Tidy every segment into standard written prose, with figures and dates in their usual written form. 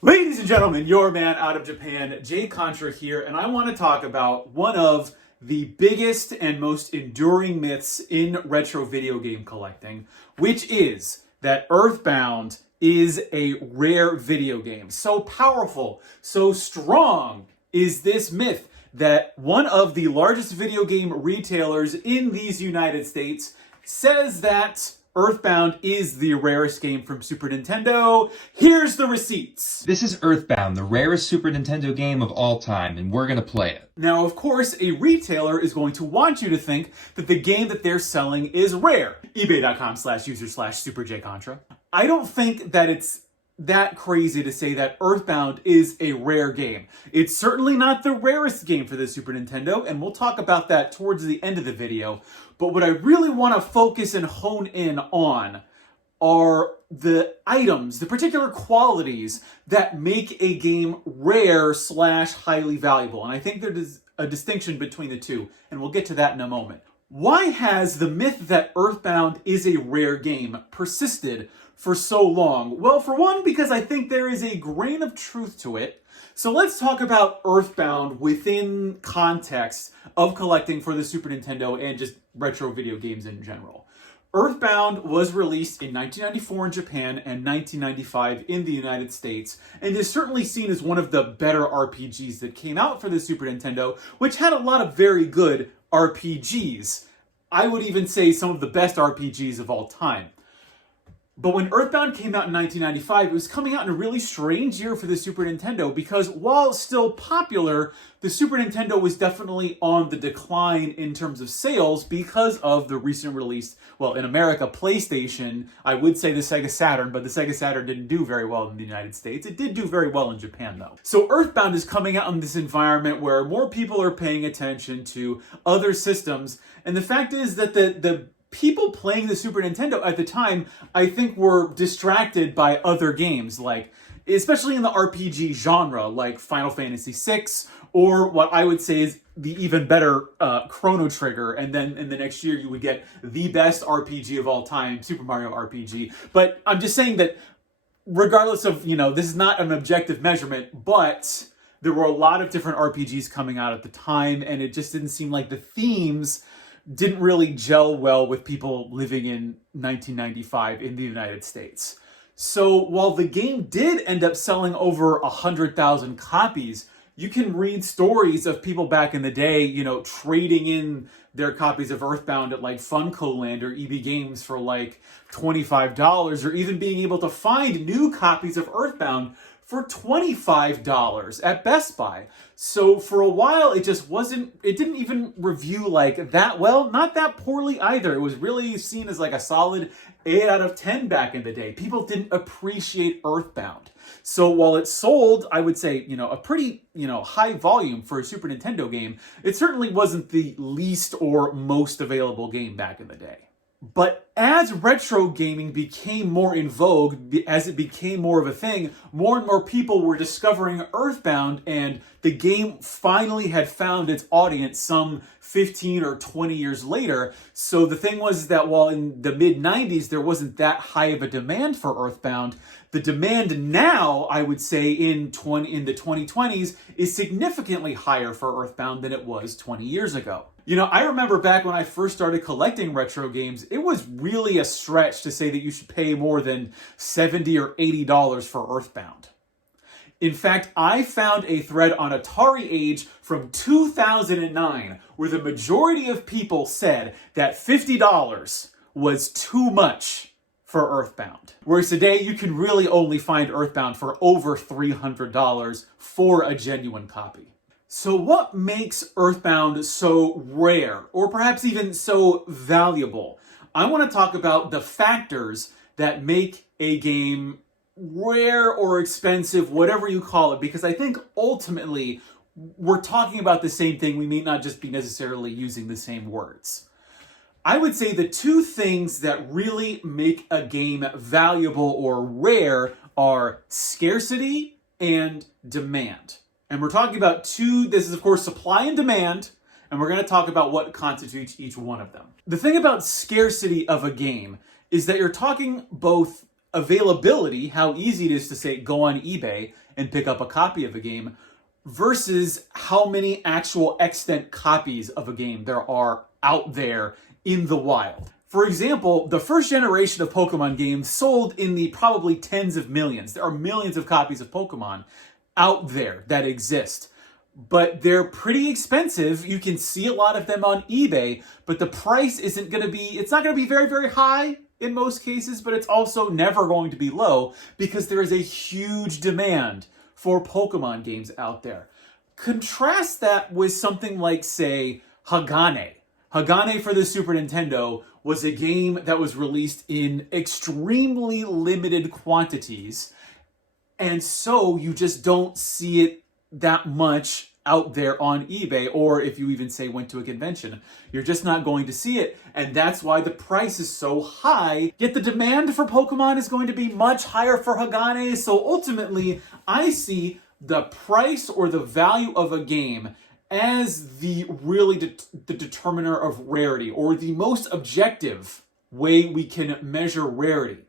Ladies and gentlemen, your man out of Japan, Jay Contra here, and I want to talk about one of the biggest and most enduring myths in retro video game collecting, which is that Earthbound is a rare video game. So powerful, so strong is this myth that one of the largest video game retailers in these United States says that Earthbound is the rarest game from Super Nintendo. Here's the receipts. This is Earthbound, the rarest Super Nintendo game of all time, and we're gonna play it. Now, of course, a retailer is going to want you to think that the game that they're selling is rare. ebay.com/user/SuperJContra. I don't think that it's that crazy to say that Earthbound is a rare game. It's certainly not the rarest game for the Super Nintendo, and we'll talk about that towards the end of the video. But what I really want to focus and hone in on are the items, the particular qualities that make a game rare / highly valuable. And I think there is a distinction between the two, and we'll get to that in a moment. Why has the myth that Earthbound is a rare game persisted for so long? Well, for one, because I think there is a grain of truth to it. So let's talk about Earthbound within context of collecting for the Super Nintendo and just retro video games in general. Earthbound was released in 1994 in Japan and 1995 in the United States, and is certainly seen as one of the better RPGs that came out for the Super Nintendo, which had a lot of very good RPGs. I would even say some of the best RPGs of all time. But when Earthbound came out in 1995, it was coming out in a really strange year for the Super Nintendo because while still popular, the Super Nintendo was definitely on the decline in terms of sales because of the recent release, well, in America, PlayStation. I would say the Sega Saturn, but the Sega Saturn didn't do very well in the United States. It did do very well in Japan, though. So Earthbound is coming out in this environment where more people are paying attention to other systems, and the fact is that the people playing the Super Nintendo at the time, I think, were distracted by other games, like, especially in the RPG genre, like Final Fantasy VI, or what I would say is the even better Chrono Trigger, and then in the next year you would get the best RPG of all time, Super Mario RPG. But I'm just saying that regardless of, this is not an objective measurement, but there were a lot of different RPGs coming out at the time, and it just didn't seem like the themes didn't really gel well with people living in 1995 in the United States. So while the game did end up selling over 100,000 copies, you can read stories of people back in the day, trading in their copies of Earthbound at like Funko Land or EB Games for like $25, or even being able to find new copies of Earthbound for $25 at Best Buy. So for a while, it didn't even review like that well, not that poorly either. It was really seen as like a solid 8 out of 10 back in the day. People didn't appreciate Earthbound. So while it sold, I would say, a pretty, high volume for a Super Nintendo game, it certainly wasn't the least or most available game back in the day. But as retro gaming became more in vogue, as it became more of a thing, more and more people were discovering Earthbound, and the game finally had found its audience some 15 or 20 years later. So the thing was that while in the mid-90s there wasn't that high of a demand for Earthbound, the demand now, I would say, in the 2020s is significantly higher for Earthbound than it was 20 years ago. I remember back when I first started collecting retro games, it was really a stretch to say that you should pay more than $70 or $80 for Earthbound. In fact, I found a thread on Atari Age from 2009 where the majority of people said that $50 was too much for Earthbound. Whereas today, you can really only find Earthbound for over $300 for a genuine copy. So what makes Earthbound so rare, or perhaps even so valuable? I want to talk about the factors that make a game rare or expensive, whatever you call it, because I think ultimately we're talking about the same thing. We may not just be necessarily using the same words. I would say the two things that really make a game valuable or rare are scarcity and demand. And we're talking about this is of course supply and demand, and we're going to talk about what constitutes each one of them. The thing about scarcity of a game is that you're talking both availability, how easy it is to say go on eBay and pick up a copy of a game, versus how many actual extant copies of a game there are out there in the wild. For example, the first generation of Pokemon games sold in the probably tens of millions. There are millions of copies of Pokemon out there that exist, but they're pretty expensive. You can see a lot of them on eBay, but the price it's not going to be very, very high in most cases, but it's also never going to be low because there is a huge demand for Pokemon games out there. Contrast that with something like, say, Hagane. Hagane for the Super Nintendo was a game that was released in extremely limited quantities, and so you just don't see it that much out there on eBay, or if you even say went to a convention, you're just not going to see it, and that's why the price is so high. Yet the demand for Pokemon is going to be much higher for Hagane, so ultimately, I see the price or the value of a game as the the determiner of rarity, or the most objective way we can measure rarity.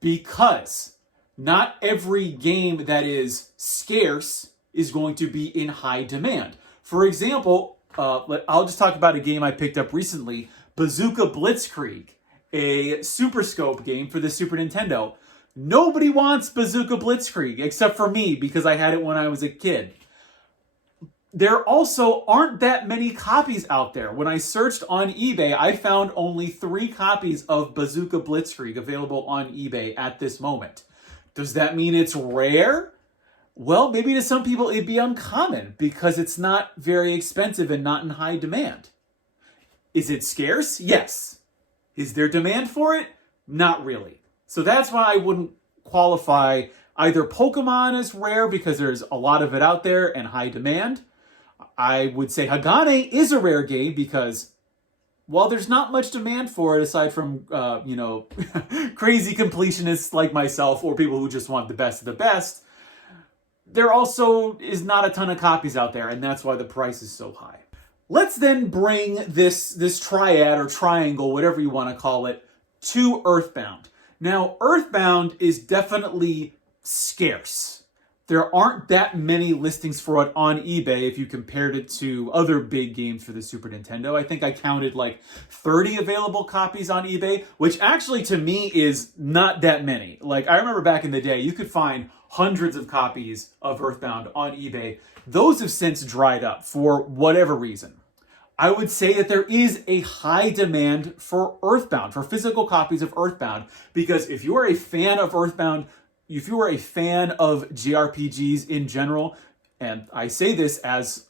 Because not every game that is scarce is going to be in high demand. For example, I'll just talk about a game I picked up recently, Bazooka Blitzkrieg, a Super Scope game for the Super Nintendo. Nobody wants Bazooka Blitzkrieg except for me because I had it when I was a kid. There also aren't that many copies out there. When I searched on eBay, I found only 3 copies of Bazooka Blitzkrieg available on eBay at this moment. Does that mean it's rare? Well, maybe to some people it'd be uncommon because it's not very expensive and not in high demand. Is it scarce? Yes. Is there demand for it? Not really. So that's why I wouldn't qualify either Pokemon as rare because there's a lot of it out there and high demand. I would say Hagane is a rare game because while there's not much demand for it aside from, crazy completionists like myself or people who just want the best of the best, there also is not a ton of copies out there, and that's why the price is so high. Let's then bring this triad or triangle, whatever you want to call it, to Earthbound. Now, Earthbound is definitely scarce. There aren't that many listings for it on eBay if you compared it to other big games for the Super Nintendo. I think I counted like 30 available copies on eBay, which actually to me is not that many. Like, I remember back in the day, you could find hundreds of copies of Earthbound on eBay. Those have since dried up for whatever reason. I would say that there is a high demand for Earthbound, for physical copies of Earthbound, because if you are a fan of Earthbound, if you are a fan of JRPGs in general, and I say this as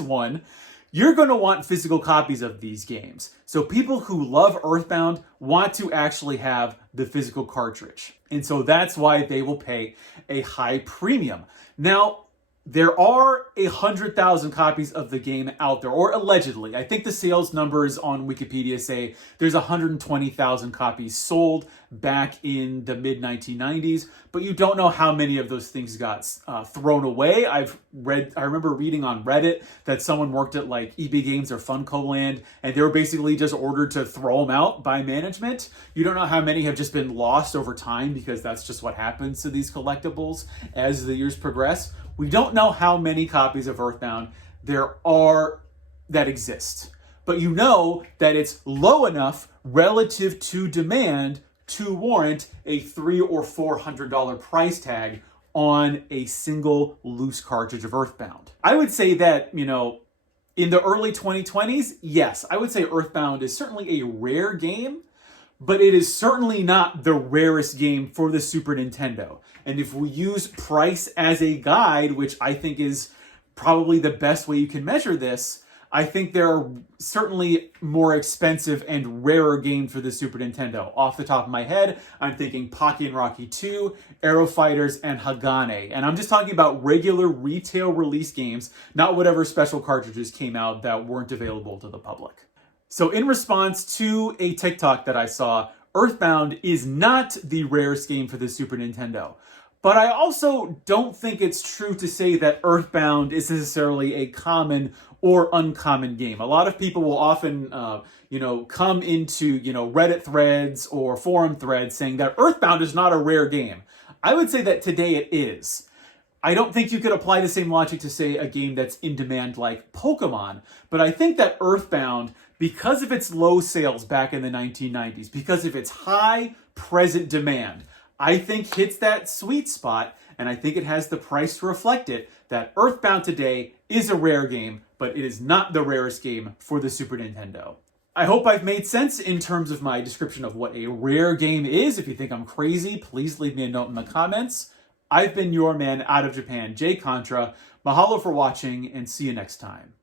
one, you're going to want physical copies of these games. So people who love Earthbound want to actually have the physical cartridge. And so that's why they will pay a high premium. Now, there are 100,000 copies of the game out there, or allegedly. I think the sales numbers on Wikipedia say there's 120,000 copies sold back in the mid-1990s, but you don't know how many of those things got thrown away. I remember reading on Reddit that someone worked at like EB Games or Funko Land, and they were basically just ordered to throw them out by management. You don't know how many have just been lost over time because that's just what happens to these collectibles as the years progress. We don't know how many copies of Earthbound there are that exist, but you know that it's low enough relative to demand to warrant a $300 or $400 price tag on a single loose cartridge of Earthbound. I would say that, in the early 2020s, yes, I would say Earthbound is certainly a rare game, but it is certainly not the rarest game for the Super Nintendo. And if we use price as a guide, which I think is probably the best way you can measure this, I think there are certainly more expensive and rarer games for the Super Nintendo. Off the top of my head, I'm thinking Pocky and Rocky 2, Aero Fighters, and Hagane. And I'm just talking about regular retail release games, not whatever special cartridges came out that weren't available to the public. So in response to a TikTok that I saw, Earthbound is not the rarest game for the Super Nintendo. But I also don't think it's true to say that Earthbound is necessarily a common or uncommon game. A lot of people will often, come into, Reddit threads or forum threads saying that Earthbound is not a rare game. I would say that today it is. I don't think you could apply the same logic to, say, a game that's in demand like Pokemon, but I think that Earthbound, because of its low sales back in the 1990s, because of its high present demand, I think hits that sweet spot, and I think it has the price to reflect it, that Earthbound today is a rare game, but it is not the rarest game for the Super Nintendo. I hope I've made sense in terms of my description of what a rare game is. If you think I'm crazy, please leave me a note in the comments. I've been your man out of Japan, Jay Contra. Mahalo for watching, and see you next time.